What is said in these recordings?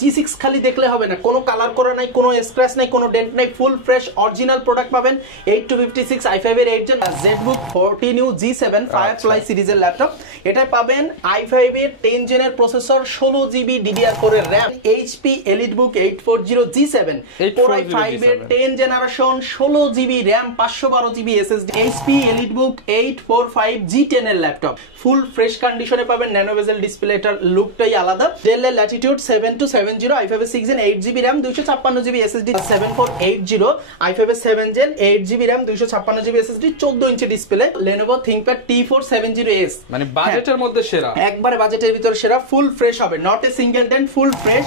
G6 খালি দেখলে হবে না, কোনো কালার করা নাই, কোনো স্ক্র্যাচ নাই, কোনো ডেন্ট নাই, ফুল ফ্রেশ অরিজিনাল প্রোডাক্ট পাবেন। 8256 i5 এর 8 gen ZBook 40 new G7 Firefly সিরিজের ল্যাপটপ। এটা পাবেন i5 এর 10 জেনের প্রসেসর, 16GB DDR4 এর RAM, HP EliteBook 840 G7 Core i5 এর 10 generation, 16GB RAM, 512GB SSD, HP EliteBook 845 G10 এর ল্যাপটপ। ফুল ফ্রেশ কন্ডিশনে পাবেন, ন্যানো বেজেল ডিসপ্লেটার লুকটাই আলাদা। Dell এর Latitude 7270 i5 এর 6 gen 8GB RAM 256GB SSD 7480 i5 এর 7 gen 8GB RAM 256GB SSD 14 inch display. Lenovo ThinkPad T470S মানে বাজেটের মধ্যে সেরা, একবারে বাজেটের ভিতরে সেরা, ফুল ফ্রেশ হবে, not a single dent, full fresh.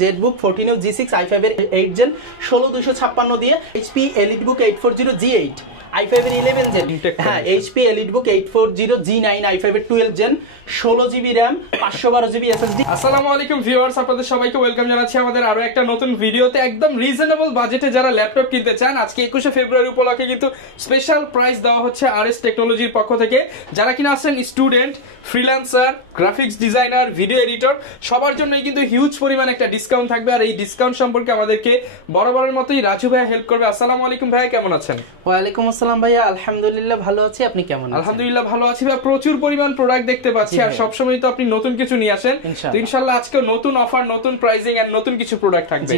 ZBook 40 new G6 i5 এর 8 জেন 16256 দিয়ে, HP EliteBook 840 G8 i5 এর 11 জেন, হ্যাঁ HP EliteBook 840 G9 i5 এর 12 gen 16GB RAM 512GB SSD। আসসালামু আলাইকুম ভিউয়ার্স, আপনাদের সবাইকে ওয়েলকাম জানাচ্ছি আমাদের আরো একটা নতুন ভিডিওতে। একদম রিজনেবল বাজেটে যারা ল্যাপটপ কিনতে চান, আজকে 21শে ফেব্রুয়ারি উপলক্ষে কিন্তু স্পেশাল প্রাইস দেওয়া হচ্ছে RS টেকনোলজির পক্ষ থেকে। যারা কিনা আছেন student, freelancer, graphics designer, video editor, সবার জন্যই কিন্তু হিউজ পরিমাণ একটা ডিসকাউন্ট থাকবে। আর এই ডিসকাউন্ট সম্পর্কে আমাদেরকে বরাবরের মতোই রাজু ভাই হেল্প করবে। আসসালামু আলাইকুম ভাই, কেমন আছেন? ওয়ালাইকুম আসসালাম ভাইয়া, আলহামদুলিল্লাহ ভালো আছি, আপনি কেমন আছেন? আলহামদুলিল্লাহ ভালো আছি ভাই। প্রচুর পরিমাণ প্রোডাক্ট দেখতে পাচ্ছি, আর সবসময় তো আপনি নতুন কিছু নিয়ে আসেন, তো ইনশাআল্লাহ আজকে নতুন অফার, নতুন প্রাইসিং আর নতুন কিছু প্রোডাক্ট থাকবে।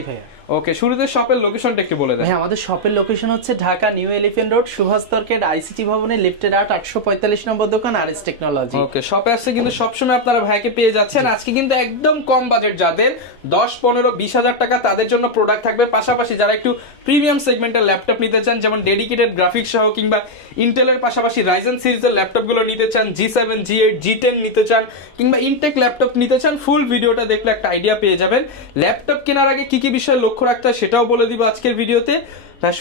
ওকে, শুরুতে শপের লোকেশনটা একটু বলে দেন। হ্যাঁ, আমাদের শপের লোকেশন হচ্ছে Dhaka New Elephant Road, Subhash তর্কেড আইসিটি ভবনে, লিফটের 845 নম্বর দোকান, RS টেকনোলজি। ওকে, শপে আসছে কিন্তু সবসময় আপনারা ভাইকে পেয়ে যাচ্ছেন। আজকে কিন্তু একদম কম বাজেট, যাদের 10, 15, 20,000 টাকা তাদের জন্য প্রোডাক্ট থাকবে। পাশাপাশি যারা একটু প্রিমিয়াম সেগমেন্টের ল্যাপটপ নিতে চান, যেমন ডেডিকেটেড গ্রাফিক্স সহ কিংবা ইন্টেলের পাশাপাশি রাইজেন সিরিজের ল্যাপটপগুলো নিতে চান, G7, G8, G10 নিতে চান, কিংবা ইনটেক ল্যাপটপ নিতে চান, ফুল ভিডিওটা দেখলে একটা আইডিয়া পেয়ে যাবেন। ল্যাপটপ কেনার আগে কি কি বিষয় লক্ষ্য রাখতে হয় সেটাও বলে দিব আজকের ভিডিওতে।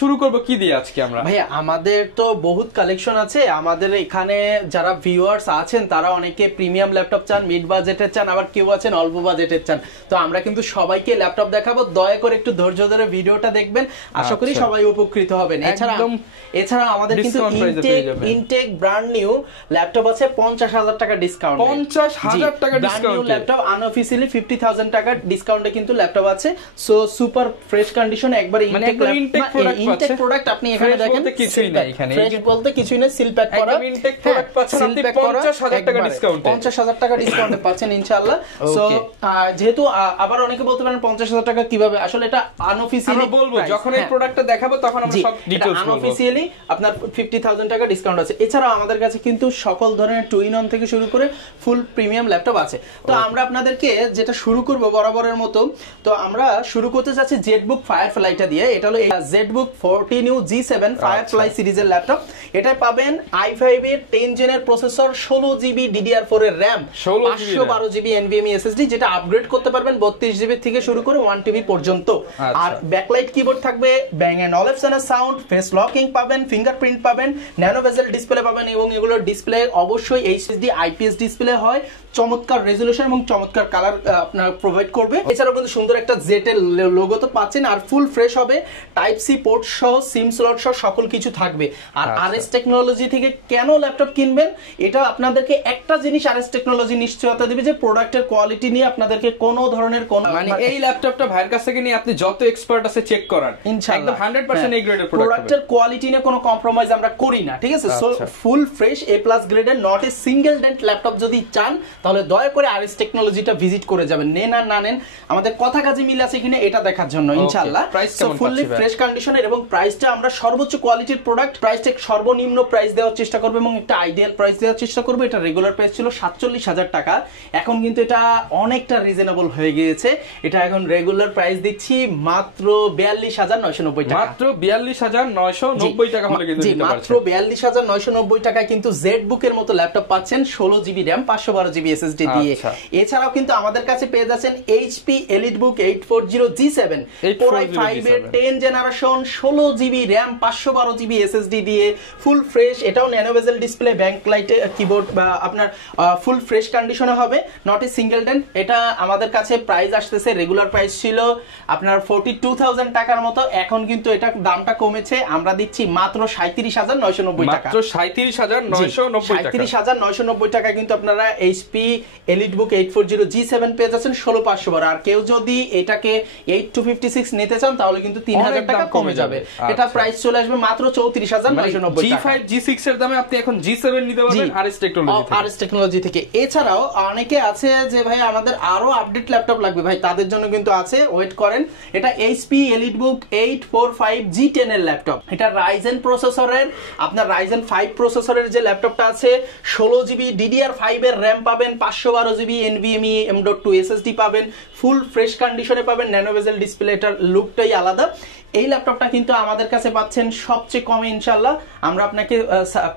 শুরু করব কি দিয়ে আজকে আমরা? ভাই আমাদের তো বহুত কালেকশন আছে। আমাদের এখানে যারা ভিউয়ার্স আছেন তারা অনেকে প্রিমিয়াম ল্যাপটপ চান, মিড বাজেটের চান, আবার কেউ আছেন অল্প বাজেটের চান। তো আমরা কিন্তু সবাইকে ল্যাপটপ দেখাবো, দয়া করে একটু ধৈর্য ধরে ভিডিওটা দেখবেন, আশা করি সবাই উপকৃত হবেন। এছাড়া আমাদের কিন্তু ইনটেক ব্র্যান্ড নিউ ল্যাপটপ আছে 50,000 টাকা ডিসকাউন্ট। 50,000 টাকা ডিসকাউন্ট ল্যাপটপ, আনঅফিশিয়ালি 50,000 টাকা ডিসকাউন্টে কিন্তু ল্যাপটপ আছে। সো সুপার ফ্রেশ কন্ডিশন, একবার ইনটেক প্রোডাক্ট আপনি এখানে দেখেন, কিছুই নাই এখানে, ফ্রেশ বলতে কিছুই না, সিল প্যাক করা ইনটেক প্রোডাক্ট পাচ্ছেন আপনি 50,000 টাকা ডিসকাউন্টে, 50,000 টাকা ডিসকাউন্টে পাচ্ছেন ইনশাআল্লাহ। সো যেহেতু আবার অনেকে বলতে পারেন 50,000 টাকা কিভাবে, আসলে এটা আনঅফিশিয়ালি আমরা বলবো, যখন এই প্রোডাক্টটা দেখাবো তখন আমরা সব ডিটেইলস বলবো। আনঅফিশিয়ালি আপনার 50,000 টাকা ডিসকাউন্ট আছে। এছাড়াও আমাদের কাছে কিন্তু সকল ধরনের টু ইন অন থেকে শুরু করে ফুল প্রিমিয়াম ল্যাপটপ আছে। তো আমরা আপনাদেরকে যেটা শুরু করব বরাবরের মতো, তো আমরা শুরু করতে যাচ্ছি ZBook Fireflyটা দিয়ে। এটা হলো ZBook 40 নিউ G7 Firefly সিরিজের ল্যাপটপ। এটা পাবেন i5 এর 10 জেনের প্রসেসর, 16GB DDR4 এর RAM, 512GB NVMe SSD, যেটা আপগ্রেড করতে পারবেন 32GB থেকে শুরু করে 1TB পর্যন্ত। আর ব্যাকলাইট কিবোর্ড থাকবে, ব্যাং এন্ড অলিভসনের সাউন্ড, ফেস লকিং পাবেন, ফিঙ্গারপ্রিন্ট পাবেন, ন্যানো বেজেল ডিসপ্লে পাবেন, এবং এগুলোর ডিসপ্লে অবশ্যই HDD IPS ডিসপ্লে হয়, চমৎকার রেজোলিউশন এবং চমৎকার কালার আপনার প্রোভাইড করবে। এছাড়াও কিন্তু সুন্দর একটা জেড এর লোগো তো পাচ্ছেন, আর ফুল ফ্রেশ হবে, টাইপ সি পোর্ট সহ, সিম স্লট সহ সকল কিছু থাকবে। আর RS টেকনোলজি থেকে কেন ল্যাপটপ কিনবেন, এটা আপনাদেরকে একটা জিনিস RS টেকনোলজি নিশ্চয়তা দিবে, যে প্রোডাক্টের কোয়ালিটি নিয়ে আপনাদেরকে কোনো ধরনের মানে এই ল্যাপটপটা ভাইয়ের কাছ থেকে নিয়ে আপনি যত এক্সপার্ট আছে চেক করান, ইনশাআল্লাহ 100% এই গ্রেডের প্রোডাক্টের কোয়ালিটি নিয়ে কোনো কম্প্রোমাইজ আমরা করি না, ঠিক আছে? সো ফুল ফ্রেশ A+ গ্রেডের, not a single dent laptop যদি চান, তাহলে দয়া করে RS টেকনোলজিটা ভিজিট করে যাবেন। নেন আর না নেন, আমাদের কথা কাজে মিল আছে কিনা এটা দেখার জন্য ইনশাআল্লাহ। সো ফুললি ফ্রেশ কন্ডিশনের, এবং প্রাইসটা আমরা সর্বোচ্চ কোয়ালিটির প্রোডাক্ট, প্রাইসটা সর্বনিম্ন প্রাইস দেওয়ার চেষ্টা করব এবং একটা আইডিয়াল প্রাইস দেওয়ার চেষ্টা করব। এটা রেগুলার প্রাইস ছিল 47,000 টাকা, এখন কিন্তু এটা অনেকটা রিজনেবল হয়ে গিয়েছে। এটা এখন রেগুলার প্রাইস দিচ্ছি মাত্র 42,990 টাকা, মাত্র 42,990 টাকা হলে কিন্তু দিতে পারছেন। মাত্র 42,990 টাকায় কিন্তু ZBook এর মতো ল্যাপটপ পাচ্ছেন, 16GB RAM, 512GB SSD দিয়ে। এছাড়াও কিন্তু আমাদের কাছে পেয়ে যাচ্ছেন HP EliteBook 840 G7 Core i5 এর 10 generation, 16 GB RAM 512 GB SSD দিয়ে ফুল ফ্রেশ, এটাও nano bezel display, back light keyboard বা আপনার ফুল ফ্রেশ কন্ডিশনে হবে, নট এ সিঙ্গেল ডেন্ট। এটা আমাদের কাছে প্রাইস আসতেছে, রেগুলার প্রাইস ছিল আপনার 42,000 টাকার মতো, এখন কিন্তু এটা দামটা কমেছে, আমরা দিচ্ছি মাত্র 37,990 টাকা, মাত্র 37,990 টাকা। 37,990 টাকা কিন্তু আপনারা এইচপি এলিটবুক 840 G7 পেয়ে যাচ্ছেন 16,512। আর কেউ যদি এটাকে 8256 নিতে চান তাহলে কিন্তু 3,000 টাকা কমে যাবে। এটা প্রাইস চলে আসবে মাত্র 34,990 টাকা। G5 G6 এর দামে আপনি এখন G7 নিতে পারবেন আরএস টেকনোলজি থেকে। আরএস টেকনোলজি থেকে। এছাড়াও অনেকে আছে যে ভাই আমাদের আরো আপডেট ল্যাপটপ লাগবে, ভাই তাদের জন্য কিন্তু আছে, ওয়েট করেন। এটা এইচপি এলিটবুক 845 G10 এর ল্যাপটপ। এটা রাইজেন প্রসেসরের, আপনার রাইজেন 5 প্রসেসরের যে ল্যাপটপটা আছে, 16 জিবি DDR5 এর র্যাম পাবেন, 512 জিবি NVMe M.2 SSD পাবেন, ফুল ফ্রেশ কন্ডিশনে পাবেন, ন্যানো বেজেল ডিসপ্লে, এটার লুকটাই আলাদা। এই ল্যাপটপটা কিন্তু আমাদের কাছে পাচ্ছেন সবচেয়ে কমে, ইনশাআল্লাহ আমরা আপনাকে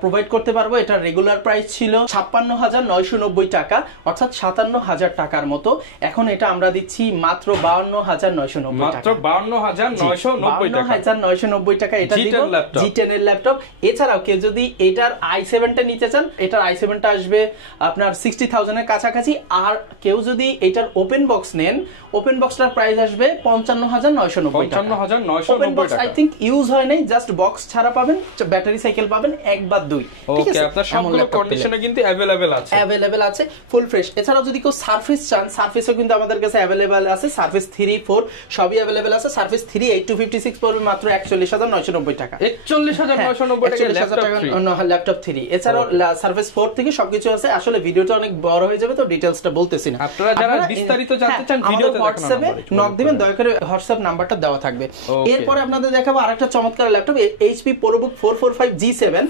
প্রোভাইড করতে পারবো। এটা রেগুলার প্রাইস ছিল 56,990 টাকা, অর্থাৎ 57,000 টাকার মতো। এখন এটা আমরা দিচ্ছি মাত্র 52,990 টাকা, মাত্র 52,990 টাকা, 52,990 টাকা। এটা দিব G10 এর ল্যাপটপ। এছাড়াও কেউ যদি এটার i7 টা নিতে চান, এটার i7 টা আসবে আপনার 60,000 এর কাছাকাছি। আর কেউ যদি এটার ওপেন বক্স নেন, ওপেন বক্সটার প্রাইস আসবে 55,990 টাকা। 55,990 ওপেন বক্স টাকা। আই থিংক ইউজ হয় নাই, জাস্ট বক্স ছাড়া পাবেন, ব্যাটারি সাইকেল পাবেন 1 বা 2। ঠিক ওকে, আছে, আপনার সবগুলো কন্ডিশনে কিন্তু अवेलेबल আছে, ফুল ফ্রেশ। এছাড়াও যদি কেউ সারফেস চান, সারফেসও কিন্তু আমাদের কাছে अवेलेबल আছে, সারফেস 3, 4 সবই अवेलेबल আছে। সারফেস 3 8256 পড়বে মাত্র 41,990 টাকা, 41,990 টাকা ল্যাপটপ 3। এছাড়াও সারফেস 4 থেকে সবকিছু আছে। আসলে ভিডিওটা অনেক বড় হয়ে যাবে, তো ডিটেইলসটা বলতেছি না। আপনারা যারা বিস্তারিত জানতে চান ভিডিওতে হোয়াটসঅ্যাপে নক দিবেন, দয়া করে হোয়াটসঅ্যাপ নাম্বারটা দেওয়া থাকবে। এরপরে আপনাদের দেখাবো আরেকটা চমৎকার laptop, HP ProBook 445 G7,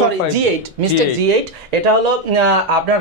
sorry G8, mister G8। এটা হলো আপনার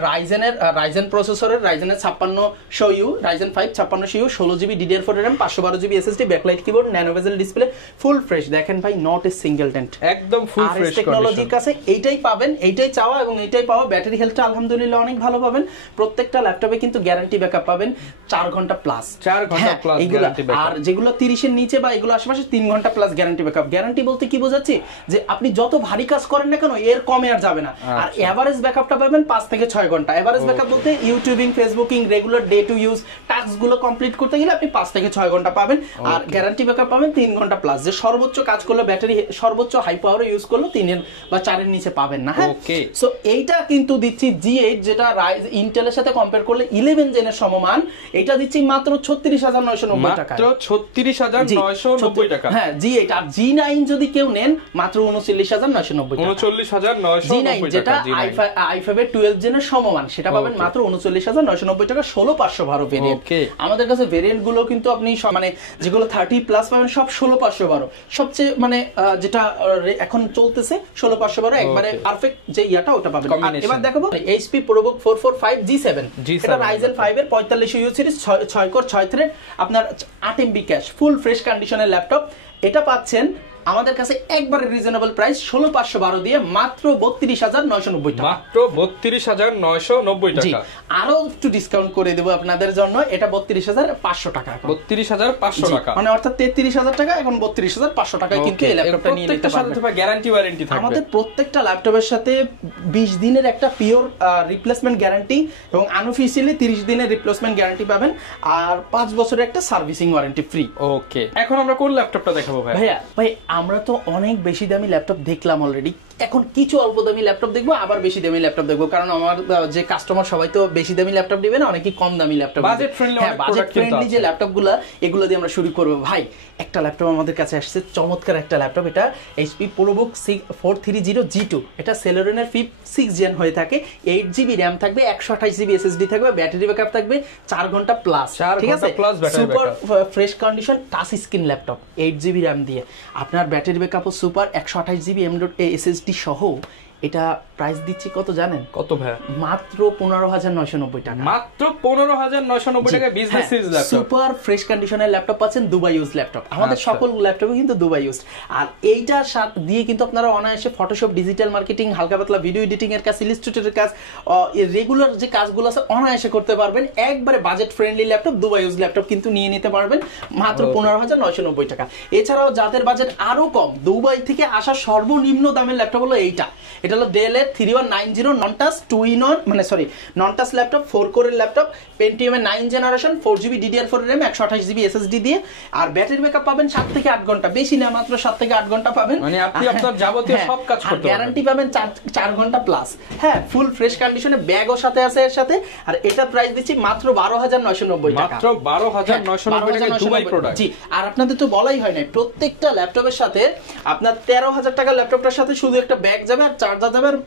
রাইজেন প্রসেসরের, রাইজেনের 5600U, Ryzen 5 5600U, 16 GB DDR4 RAM, 512 GB SSD, backlight keyboard, nano bezel display, full fresh. দেখেন ভাই, নট এ সিঙ্গেল ডেন্ট, একদম ফুল ফ্রেশ কন্ডিশন। টেকনোলজির কাছে এইটাই পাবেন, এইটাই চাওয়া এবং এইটাই পাওয়া। ব্যাটারি হেলথটা আলহামদুলিল্লাহ অনেক ভালো পাবেন। প্রত্যেকটা ল্যাপটপে কিন্তু গ্যারান্টি ব্যাকআপ পাবেন 4 ঘন্টা প্লাস, 4 ঘন্টা প্লাস গ্যারান্টি ব্যাকআপ। আর যেগুলো 30 এর নিচে বা এগুলো আশেপাশে 3 ঘন্টা প্লাস গ্যারান্টি ব্যাকআপ। গ্যারান্টি বলতে কি বোঝাচ্ছি, যে আপনি যত ভারী কাজ করেন না কেন এর কমে আর যাবে না। আর এভারেজ ব্যাকআপটা পাবেন 5 থেকে 6 ঘন্টা। এভারেজ ব্যাকআপ বলতে YouTubing, Facebooking, regular day to use task গুলো কমপ্লিট করতে গেলে আপনি 5 থেকে 6 ঘন্টা পাবেন। আর গ্যারান্টি ব্যাকআপ পাবেন 3 ঘন্টা প্লাস, যে সর্বোচ্চ কাজ করলে ব্যাটারি সর্বোচ্চ হাই পাওয়ার ইউজ করলে 3 বা 4 এর নিচে পাবেন না। হ্যাঁ, সো এইটা কিন্তু দিচ্ছি G8, যেটা ইন্টেলের সাথে কম্পেয়ার করলে 11 জেনের সমমান। এটা দিচ্ছি মাত্র 36,990 টাকা, মাত্র 36,990 টাকা। হ্যাঁ, G8। আর G9 যদি কেউ নেন মাত্র 39,990 টাকা, 39,990 যেটা টাকা। i5 এর 12 জেনের সমমান, সেটা পাবেন মাত্র 39,990 টাকা, 16,512 ভেরিয়েন্ট। আমাদের কাছে ভেরিয়েন্ট গুলো কিন্তু আপনি মানে যেগুলো 30 প্লাস পাবেন সব 16,512। সবচেয়ে মানে যেটা এখন চলতেছে 16,512 একবারে পারফেক্ট যে ইয়াটা ওটা পাবেন। এবার দেখাবো এইচপি ProBook 445 G7। এটা রাইজেন 5 এর 4500U সিরিজ, 6 কোর 6 থ্রেড, আপনার 8 MB ক্যাশ, ফুল ফ্রেশ কন্ডিশনের ল্যাপটপ। এটা পাচ্ছেন আমাদের কাছে একবারে রিজনেবল প্রাইস 16,512 দিয়ে মাত্র 32,990 টাকা, মাত্র 32,990 টাকা। আরো একটু ডিসকাউন্ট করে দেব আপনাদের জন্য, এটা 32,500 টাকা, 32,500 টাকা, মানে অর্থাৎ 33,000 টাকা, এখন 32,500 টাকায় কিন্তু এই ল্যাপটপটা নিয়ে নিতে পারবেন। গ্যারান্টি ওয়ারেন্টি থাকবে আমাদের প্রত্যেকটা ল্যাপটপের সাথে 20 দিনের একটা পিওর রিপ্লেসমেন্ট গ্যারান্টি এবং আনঅফিশিয়ালি 30 দিনের রিপ্লেসমেন্ট গ্যারান্টি পাবেন, আর 5 বছরের একটা সার্ভিসিং ওয়ারেন্টি ফ্রি। ওকে, এখন আমরা কোন ল্যাপটপটা দেখাবো ভাই? আমরা তো অনেক বেশি দামি ল্যাপটপ দেখলাম অলরেডি, এখন কিছু অল্প দামি ল্যাপটপ দেখবো, আবার বেশি দামি ল্যাপটপ দেখবো, কারণ আমার যে কাস্টমার সবাই তো বেশি দামি ল্যাপটপ দিবে না, অনেকেই কম দামি ল্যাপটপ, বাজেট ফ্রেন্ডলি যে ল্যাপটপগুলো, এগুলো দিয়ে আমরা শুরু করবো। ভাই, একটা ল্যাপটপ আমাদের কাছে আসছে, চমৎকার একটা ল্যাপটপ। এটা এইচপি ProBook 430 G2। এটা সেলেরনের 6 জেন হয়ে থাকে, 8 জিবি র্যাম থাকবে, 128 জিবি SSD থাকবে, ব্যাটারি ব্যাকআপ থাকবে 4 ঘন্টা প্লাস, ঠিক আছে, super fresh condition, touch screen laptop, 8 GB RAM দিয়ে। আপনার ব্যাটারি ব্যাকআপও সুপার, 128 জিবি M.2 SSD সহ এটা প্রাইস দিচ্ছি কত জানেন? কত ভাই? মাত্র 15,990 টাকা। মাত্র 15,990 টাকা business series laptop, super fresh কন্ডিশনের ল্যাপটপ পাচ্ছেন, দুবাই ইউজ ল্যাপটপ। আমাদের সকল ল্যাপটপে কিন্তু দুবাই ইউজ। আর এইটার সাথে দিয়ে কিন্তু আপনারা অনায়াসে ফটোশপ, ডিজিটাল মার্কেটিং, হালকা পাতলা ভিডিও এডিটিং এর কাজ, ইলাস্ট্রেটরের কাজ, রেগুলার যে কাজগুলো আছে অনায়াসে করতে পারবেন। একবারে budget friendly laptop, Dubai use laptop কিন্তু নিয়ে নিতে পারবেন মাত্র 15,990 টাকা। এছাড়াও যাদের বাজেট আরো কম, দুবাই থেকে আসা সর্বনিম্ন দামের ল্যাপটপ হলো এইটা। এটা হলো ডেল এর 3190 নন touch 2 in 1 non touch laptop, 4 কোরের ল্যাপটপ, পেন্টিয়াম এর 9 generation, 4GB DDR4 RAM, 128GB SSD দিয়ে। আর ব্যাটারি ব্যাকআপ পাবেন 7 থেকে 8 ঘন্টা, বেশি না, মাত্র 7 থেকে 8 ঘন্টা পাবেন। মানে আপনি আপনার যাবতীয় সব কাজ করতে পারবেন। গ্যারান্টি পাবেন 4 ঘন্টা প্লাস। হ্যাঁ, ফুল ফ্রেশ কন্ডিশনে ব্যাগও সাথে আছে এর সাথে। আর এটা প্রাইস দিচ্ছি মাত্র 12,990 টাকা। মাত্র 12,990 টাকা দুবাই প্রোডাক্ট। জি, আর আপনাদের তো বলাই হয় নাই, প্রত্যেকটা ল্যাপটপের সাথে আপনার 13,000 টাকা ল্যাপটপটার সাথে শুধু একটা ব্যাগ যাবে, আর চার্জার যাবে, আর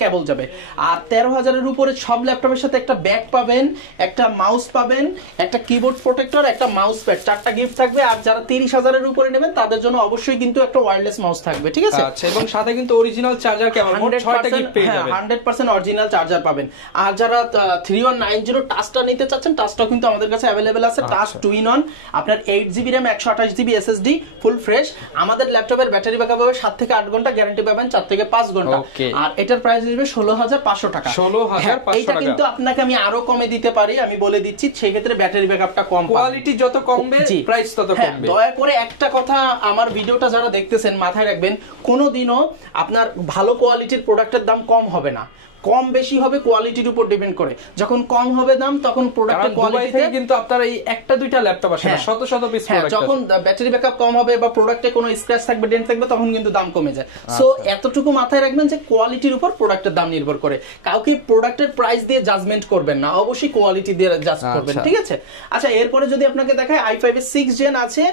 কেবল যাবে। আর 13,000 এর উপরে সব ল্যাপটপের সাথে একটা ব্যাগ পাবেন, একটা মাউস পাবেন, একটা কিবোর্ড প্রোটেক্টর, একটা মাউস প্যাড, 4টা গিফট থাকবে। আর যারা 30,000 এর উপরে নেবেন তাদের জন্য অবশ্যই কিন্তু একটা ওয়্যারলেস মাউস থাকবে, ঠিক আছে? আচ্ছা, এবং সাথে কিন্তু অরিজিনাল চার্জার কেবল 6টা গিফট পেয়ে যাবেন। 100% অরিজিনাল চার্জার পাবেন। আর যারা 3190 টাচটা নিতে চাচ্ছেন, টাচটাও কিন্তু আমাদের কাছে अवेलेबल আছে। টাচ 2 in 1, আপনার 8GB RAM, 128GB SSD, full fresh. আমাদের ল্যাপটপের ব্যাটারি ব্যাকআপ হবে 7 থেকে 8 ঘন্টা, গ্যারান্টি পাবেন 4 থেকে 5 ঘন্টা। আর এটার প্রাইস আসবে 16,500 টাকা। 16,500 এটা কিন্তু আপনাকে আমি আরো কমে দিতে পারি, আমি বলে দিচ্ছি। সেই ক্ষেত্রে ব্যাটারি ব্যাকআপটা কম, কোয়ালিটি যত কমবে প্রাইস তত কমবে। দয়া করে একটা কথা, আমার ভিডিওটা যারা দেখতেছেন মাথায় রাখবেন, কোনোদিনও আপনার ভালো কোয়ালিটির প্রোডাক্টের দাম কম হবে না, কম বেশি হবে কোয়ালিটির উপর ডিপেন্ড করে। যখন কম হবে দাম, তখন প্রোডাক্টের কোয়ালিটি কিন্তু আপনার এই একটা দুইটা ল্যাপটপ আসে না, শত শত পিস প্রোডাক্ট। যখন ব্যাটারি ব্যাকআপ কম হবে বা প্রোডাক্টে কোনো স্ক্র্যাচ থাকবে, ডেন্ট থাকবে, তখন কিন্তু দাম কমে যায়। সো এতটুকু মাথায় রাখবেন যে কোয়ালিটির উপর প্রোডাক্টের দাম নির্ভর করে। কাউকে প্রোডাক্টের প্রাইস দিয়ে জাজমেন্ট করবেন না, অবশ্যই কোয়ালিটি দিয়ে জাজ করবেন, ঠিক আছে? আচ্ছা, এরপরে যদি আপনাকে দেখায়, i5 এর 6 জেন আছে,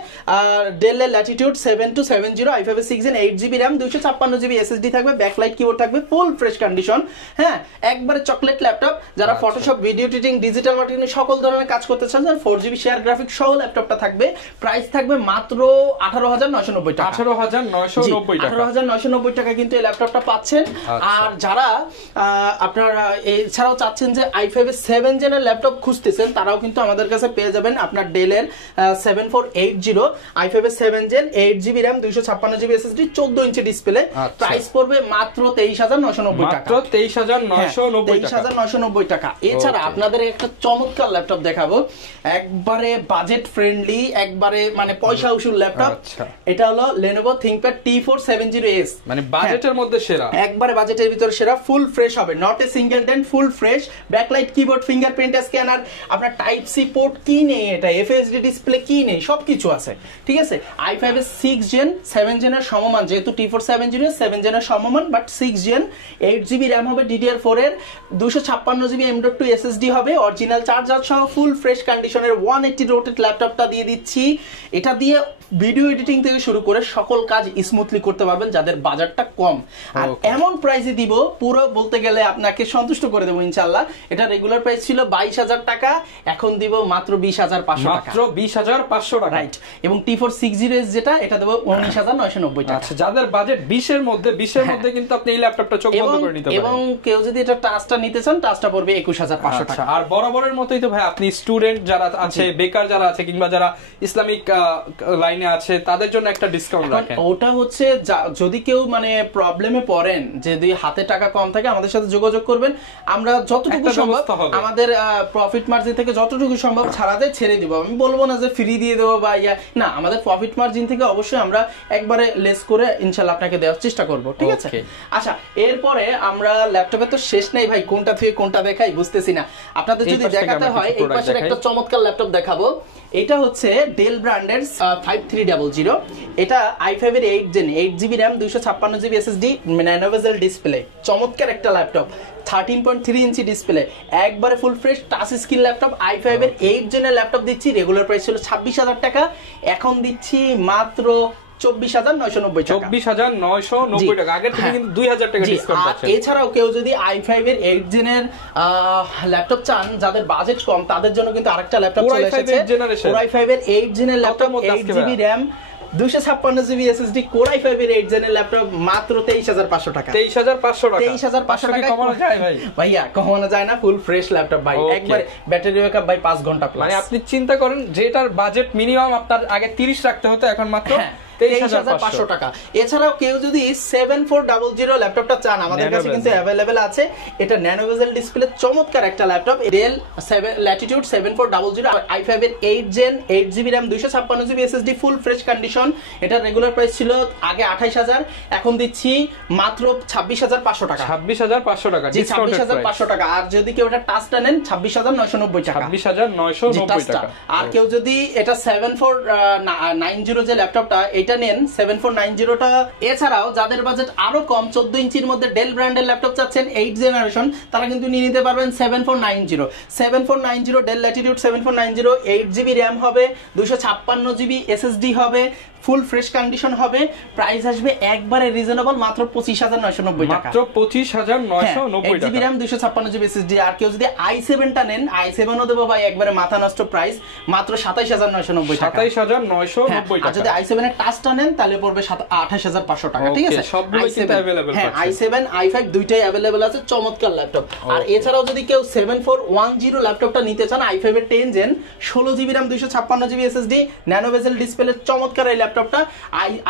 ডেল এর ল্যাটিটিউড 7270, i5 এর 6 gen, 8GB RAM, 256GB SSD থাকবে, ব্যাকলাইট কিবোর্ড থাকবে, ফুল ফ্রেশ কন্ডিশন। হ্যাঁ, একবারে চকলেট ল্যাপটপ। যারা Photoshop, video editing, digital marketing সকল ধরনের কাজ করতে চান, 4GB শেয়ার গ্রাফিক্স সহ ল্যাপটপটা থাকবে। প্রাইস থাকবে মাত্র 18,990 টাকা। 18,990 টাকা কিন্তু এই ল্যাপটপটা পাচ্ছেন। আর যারা আপনারা এছাড়াও চাচ্ছেন যে i5 এর 7 জেনের ল্যাপটপ খুঁজতেছেন, তারাও কিন্তু আমাদের কাছে পেয়ে যাবেন। আপনার ডেলের 7480, i5 এর 7 gen, 8GB RAM, 256GB SSD, 14 inch display. Price পড়বে মাত্র 23,990 টাকা। মাত্র 23,990 টাকা। এছাড়া আপনাদের একটা চমৎকার ল্যাপটপ দেখাবো, একবারে বাজেট ফ্রেন্ডলি, একবারে মানে পয়সা উসুল ল্যাপটপ। এটা হলো Lenovo ThinkPad T470S, মানে বাজেটের মধ্যে সেরা, একবারে বাজেটের ভিতরে সেরা। ফুল ফ্রেশ হবে, not a single dent, full fresh. Backlight keyboard, fingerprint scanner, আপনার টাইপ সি পোর্ট কি নেই, এটা FSD ডিসপ্লে কি নেই, সবকিছু আছে, ঠিক আছে? i5 এর 6 জেন, 7 জেনের সমমান, যেহেতু T470 7 জেনের সমমান, বাট 6 জেন, 8GB RAM হবে, DDR4 এর, 256GB M.2 SSD হবে, অরিজিনাল চার্জার সহ ফুল ফ্রেশ কন্ডিশনের 180 রোটেট ল্যাপটপটা দিয়ে দিচ্ছি। এটা দিয়ে ভিডিও এডিটিং থেকে শুরু করে সকল কাজ স্মুথলি করতে পারবেন যাদের বাজারটা কম। আর এমন প্রাইসে দিব, পুরো বলতে গেলে আপনাকে সন্তুষ্ট করে দেবো ইনশাআল্লাহ। এটা রেগুলার প্রাইস ছিল 22,000 টাকা, এখন দিব মাত্র 20,500 টাকা। মাত্র 20,500 টাকা, রাইট। এবং T460S যেটা, এটা দেব 19,990 টাকা। আচ্ছা, যাদের বাজেট 20 এর মধ্যে কিন্তু আপনি এই ল্যাপটপটা চোখ বন্ধ করে নিতে পারেন। এবং কেউ যদি এটা টাচটা নিতে চান, টাচটা পড়বে 21,500 টাকা। আর বরাবরের মতোই তো ভাই, আপনি স্টুডেন্ট যারা আছে, বেকার যারা আছে, কিংবা যারা ইসলামিক লাইনে আছে, তাদের জন্য একটা ডিসকাউন্ট রাখেন। ওটা হচ্ছে যদি কেউ মানে প্রবলেমে পড়েন, যদি হাতে টাকা কম থাকে, আমাদের সাথে যোগাযোগ করবেন। আমরা যতটুকু সম্ভব আমাদের প্রফিট মার্জিন থেকে যতটুকু সম্ভব ছাড়া দেয় ছেড়ে দিব। আমি বলবো না যে ফ্রি দিয়ে দেবো বা না, আমাদের প্রফিট মার্জিন থেকে অবশ্যই আমরা একবারে লেস করে ইনশাআল্লাহ আপনাকে দেওয়ার চেষ্টা করব, ঠিক আছে? আচ্ছা, এরপরে আমরা ল্যাপটপে তো শেষ নাই ভাই, কোনটা থেকে কোনটা দেখাই বুঝতেছি না। আপনাদের যদি দেখাতে হয়, এই পাশের একটা চমৎকার ল্যাপটপ দেখাবো। এটা হচ্ছে ডেল ব্র্যান্ডের 5300। এটা i5 এর 8 gen, 8GB RAM, 256GB SSD, nano bezel display, চমৎকার একটা ল্যাপটপ, 13.3 ইঞ্চি ডিসপ্লে, একবারে full fresh touch screen laptop. i5 এর 8 জেনের ল্যাপটপ দিচ্ছি, রেগুলার প্রাইস ছিল 26,000 টাকা, এখন দিচ্ছি মাত্র 24,990 টাকা। 24,990 টাকা, আগের থেকে কিন্তু 2,000 টাকা ডিসকাউন্ট পাচ্ছেন। এছাড়াও কেউ যদি i5 এর 8 জেনের ল্যাপটপ চান, যাদের বাজেট কম, তাদের জন্য কিন্তু আরেকটা ল্যাপটপ চলে এসেছে, i5 এর 8 জেনের laptop, 8GB RAM, 256 GB SSD core i5 এর 8 জেনের ল্যাপটপ মাত্র 23500 টাকা। 23500 টাকা। 23500 টাকা কমানো যায় ভাই? ভাইয়া কমানো যায় না, ফুল ফ্রেশ ল্যাপটপ ভাই, একবারে ব্যাটারি ব্যাকআপ ভাই 5 ঘন্টা প্লাস। মানে আপনি চিন্তা করেন যেটার বাজেট মিনিমাম আপনার আগে 30 রাখতে হতো, এখন মাত্র 23500 টাকা। এছাড়াও কেউ যদি 7400 ল্যাপটপটা চান, আমাদের কাছে কিন্তু अवेलेबल আছে। এটা ন্যানো বেজেল ডিসপ্লে চমৎকার একটা ল্যাপটপ, ডেল ল্যাটিটিউড 7400 i5 এর 8 gen 8GB RAM 256GB SSD full fresh condition. এটা রেগুলার প্রাইস ছিল আগে 28000, এখন দিচ্ছি মাত্র 26500 টাকা। 26500 টাকা ডিসকাউন্টেড প্রাইস। 26500 টাকা। আর যদি কেউ এটা টাচটা নেন 26990 টাকা। 26990 টাকা। আর কেউ যদি এটা 7490 যে ল্যাপটপটা এটা নেন 7490টা। এছাড়াও যাদের বাজেট আরো কম 14 ইঞ্চির মধ্যে ডেল ব্র্যান্ডের ল্যাপটপ চাচ্ছেন 8 জেনারেশন, তারা কিন্তু নিয়ে নিতে পারবেন 7490 ডেল ল্যাটিটিউড 7490 8GB RAM হবে, 256GB SSD হবে, ফুল ফ্রেশ কন্ডিশন হবে। প্রাইস আসবে একবারে রিজনেবল মাত্র 25990 টাকা। মাত্র 25990 টাকা। 8GB RAM 256GB SSD। আর কেউ যদি i7টা নেন, i7ও দেবো ভাই একবারে মাথা নষ্ট প্রাইস, মাত্র 27990 টাকা। 27990 টাকা। আর যদি i7 এর টাচটা নেন তাহলে পড়বে 28500 টাকা। ঠিক আছে, সবগুলো কিন্তু अवेलेबल হ্যাঁ, i7 i5 দুইটাই अवेलेबल আছে, চমৎকার ল্যাপটপ। আর এছাড়াও যদি কেউ 7410 ল্যাপটপটা নিতে চান, i5 এর 10 gen 16GB RAM 256GB SSD nano bezel display চমৎকার এই ল্যাপটপটা,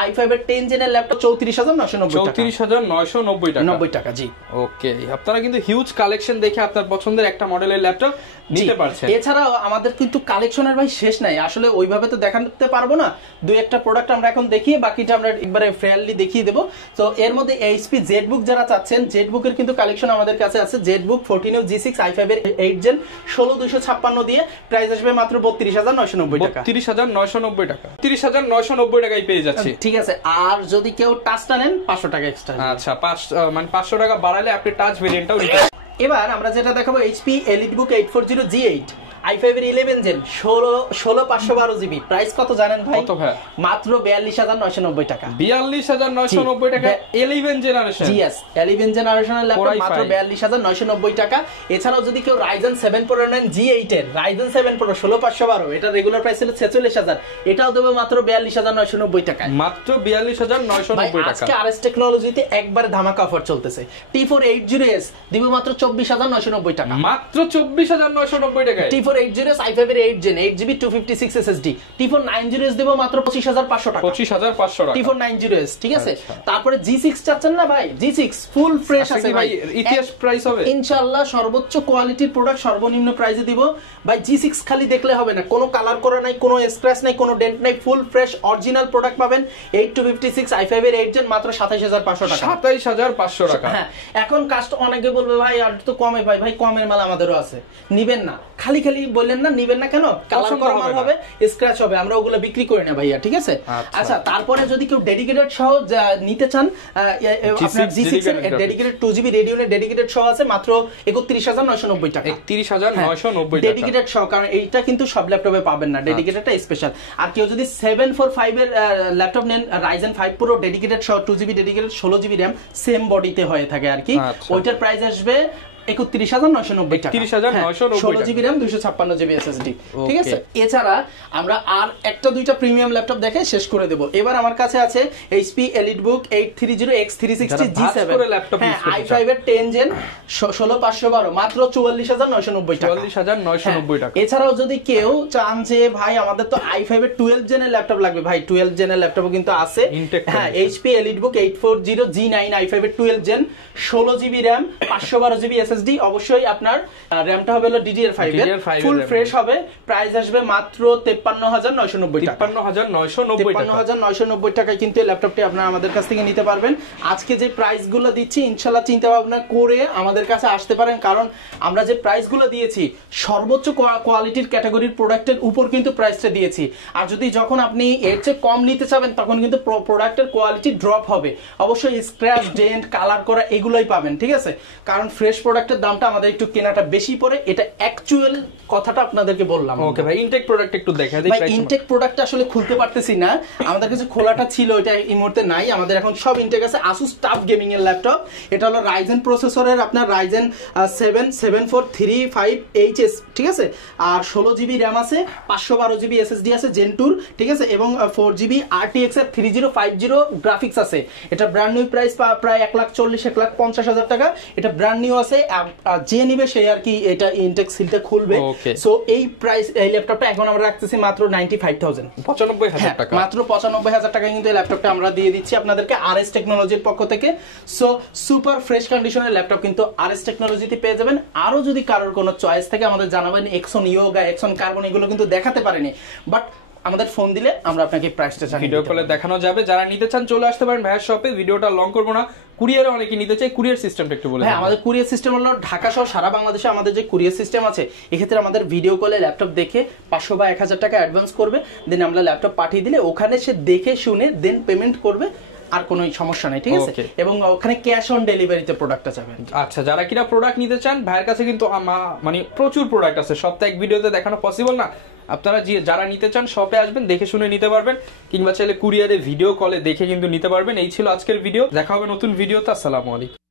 i5 এর 10 জেনের ল্যাপটপ 34990 টাকা। 34990 টাকা। 90 টাকা, জি। ওকে, আপনারা কিন্তু হিউজ কালেকশন দেখে আপনার পছন্দের একটা মডেলের ল্যাপটপ নিতে পারছেন। এছাড়াও আমাদের কিন্তু কালেকশনের ভাই শেষ নাই, আসলে ওইভাবে তো দেখাতে পারবো না। দুই একটা প্রোডাক্ট আমরা এখন দেখিয়ে বাকিটা আমরা একবারে ফেয়ারলি দেখিয়ে দেবো। তো এর মধ্যে HP জেটবুক যারা চাচ্ছেন, জেটবুকের কিন্তু কালেকশন আমাদের কাছে আছে। জেটবুক 14 G6 i5 এর 8 জেন 16256 দিয়ে প্রাইস আসবে মাত্র 32990 টাকা। 33990 টাকা। 30990 টাকায় পেয়ে যাচ্ছে। ঠিক আছে। আর যদি কেউ টাচটা নেন 500 টাকা এক্সট্রা। আচ্ছা, মানে 500 টাকা বাড়ালে আপনি টাচ ভেরিয়েন্টটাও নিতে। এবার আমরা যেটা দেখাবো HP EliteBook 840 G8 i5 এর 11 জেন 16512GB। প্রাইস কত জানেন ভাই? কত ভাই? মাত্র 42990 টাকা। 42990 টাকা 11 জেনারেশন। জিএস 11 জেনারেশনের ল্যাপটপ মাত্র 42990 টাকা। এছাড়াও যদি কেউ Ryzen 7 Pro নেন G8 এর, Ryzen 7 Pro 16512, এটা রেগুলার প্রাইস ছিল 46000, এটাও দেব মাত্র 42990 টাকা। মাত্র 42990 টাকা। আজকে RS টেকনোলজিতে একবার ধামাকা অফার চলতেছে। T480S দিব মাত্র 24990 টাকা। মাত্র 24990 টাকায়। T480S i5 এর 8 জেন 8GB 256 SSD। T490S দেব মাত্র 25500 টাকা। 25500 টাকা। T490S, ঠিক আছে। তারপরে G6 চাচ্ছেন না ভাই, G6 ফুল ফ্রেশ আছে ভাই। ইতিহাস প্রাইস হবে ইনশাআল্লাহ সর্বোচ্চ কোয়ালিটির প্রোডাক্ট সর্বনিম্ন প্রাইসে দিব ভাই। G6 খালি দেখলে হবে না, কোনো কালার করা নাই, কোনো স্ক্র্যাচ নাই, কোনো ডেন্ট নাই, ফুল ফ্রেশ অরিজিনাল প্রোডাক্ট পাবেন। 8256 i5 এর 8 জেন মাত্র 27500 টাকা। 27500 টাকা। হ্যাঁ, এখন কাস্ট অনেকে বলবে ভাই আর তো কমে ভাই, ভাই কমের মাল আমাদেরও আছে, নিবেন না। খালি খালি বললেন না নিবেন না কেন? কালার করা মাল হবে, স্ক্র্যাচ হবে, আমরা ওগুলো বিক্রি করি না ভাইয়া, ঠিক আছে। আচ্ছা, তারপরে যদি কেউ ডেডিকেটেড সহ নিতে চান, আপনার G6 এর ডেডিকেটেড 2GB রেডিওনের ডেডিকেটেড সহ আছে মাত্র 31990 টাকা। 31990 টাকা ডেডিকেটেড সহ, কারণ এইটা কিন্তু সব ল্যাপটপে পাবেন না, ডেডিকেটেডটা স্পেশাল। আর কেউ যদি 745 এর ল্যাপটপ নেন, Ryzen 5 Pro ডেডিকেটেড সহ 2GB dedicated 16GB RAM same বডিতে হয়ে থাকে আর কি, ওইটার প্রাইস আসবে 31990 টাকা। 31990 16GB RAM 256GB SSD, ঠিক আছে। এছাড়া আমরা আর একটা দুইটা প্রিমিয়াম ল্যাপটপ দেখে শেষ করে দেব। এবার আমার কাছে আছে HP EliteBook 830X360 G7 i5 এর 10 জেন 16512 মাত্র 44990 টাকা। 44990 টাকা। এছাড়াও যদি কেউ চান যে ভাই আমাদের তো i5 এর 12 জেনের ল্যাপটপ লাগবে, ভাই 12 জেনের ল্যাপটপও কিন্তু আছে। হ্যাঁ, HP EliteBook 840 G9 i5 এর 12 gen 16GB RAM 512GB SSD। অবশ্যই আপনার র‍্যামটা হবে হলো DDR5 এর, ফুল ফ্রেশ হবে। প্রাইস আসবে মাত্র 53990 টাকা। 53990 টাকায় কিন্তু এই ল্যাপটপটি আপনারা আমাদের কাছ থেকে নিতে পারবেন। আজকে যে প্রাইসগুলো দিচ্ছি ইনশাআল্লাহ চিন্তা ভাবনা করে আমাদের কাছে আসতে পারেন, কারণ আমরা যে প্রাইসগুলো দিয়েছি সর্বোচ্চ কোয়ালিটির ক্যাটাগরির প্রোডাক্টের উপর কিন্তু প্রাইসটা দিয়েছি। আর যদি যখন আপনি এর চেয়ে কম নিতে চাবেন তখন কিন্তু প্রোডাক্টের কোয়ালিটি ড্রপ হবে। অবশ্যই স্ক্র্যাচ, ডেন্ট, কালার করা এগুলোই পাবেন, ঠিক আছে। কারণ ফ্রেশ প্রোডাক্ট প্রোডাক্টের দামটা আমাদের একটু কেনাটা বেশি পড়ে, এটা অ্যাকচুয়াল কথাটা আপনাদেরকে বললাম। ওকে ভাই, ইনটেক প্রোডাক্ট একটু দেখা দিই। ভাই ইনটেক প্রোডাক্ট আসলে খুলতে পারতেছি না, আমাদের কাছে খোলাটা ছিল, এটা এই মুহূর্তে নাই। আমাদের এখন সব ইনটেক আছে। Asus টাফ গেমিং এর ল্যাপটপ, এটা হলো Ryzen প্রসেসরের আপনার Ryzen 7 7435HS, ঠিক আছে। আর 16GB RAM আছে, 512GB SSD আছে Gen 2, ঠিক আছে, এবং 4GB RTX এর 3050 গ্রাফিক্স আছে। এটা ব্র্যান্ড নিউ প্রাইস প্রায় 1,40,00,000-1,50,000 টাকা। এটা ব্র্যান্ড নিউ আছে, যে নিবে সে আর কি এটা ইনটেক সিলটা খুলবে। সো এই প্রাইস, এই ল্যাপটপটা এখন আমরা রাখতেছি মাত্র 95,000, 95,000 টাকা, মাত্র 95,000 টাকায় কিন্তু এই ল্যাপটপটা আমরা দিয়ে দিচ্ছি আপনাদেরকে RS টেকনোলজির পক্ষ থেকে। সো সুপার ফ্রেশ কন্ডিশনের ল্যাপটপ কিন্তু RS টেকনোলজিতে পেয়ে যাবেন। আরো যদি কারোর কোনো চয়েস থাকে আমাদের জানাবেন। এক্সন ইয়োগা, এক্সন কার্বন এগুলো কিন্তু দেখাতে পারেনি, বাট আমাদের ফোন দিলে আমরা আপনাকে প্রাইসটা জানিয়ে ভিডিও কলে দেখানো যাবে। যারা নিতে চান চলে আসতে পারেন ভাইয়ের শপে। ভিডিওটা লং করব না, কুরিয়ারে অনেকে নিতে চায়, কুরিয়ার সিস্টেমটা একটু বলে। হ্যাঁ, আমাদের কুরিয়ার সিস্টেম হলো ঢাকা সহ সারা বাংলাদেশে আমাদের যে কুরিয়ার সিস্টেম আছে, এক্ষেত্রে আমাদের ভিডিও কলে ল্যাপটপ দেখে 500 বা 1000 টাকা অ্যাডভান্স করবে, দেন আমরা ল্যাপটপ পাঠিয়ে দিলে ওখানে সে দেখে শুনে দেন পেমেন্ট করবে, আর কোনো সমস্যা নাই, ঠিক আছে। এবং ওখানে ক্যাশ অন ডেলিভারিতে প্রোডাক্টটা যাবে। আচ্ছা, যারা কিনা প্রোডাক্ট নিতে চান ভাইয়ের কাছে কিন্তু মানে প্রচুর প্রোডাক্ট আছে, সবটা এক ভিডিওতে দেখানো পসিবল না। আপনারা যারা নিতে চান শপে আসবেন, দেখে শুনে নিতে পারবেন, কিংবা চাইলে কুরিয়ারে ভিডিও কলে দেখে কিন্তু নিতে পারবেন। এই ছিল আজকের ভিডিও, দেখা হবে নতুন ভিডিওতে। আসসালামু আলাইকুম।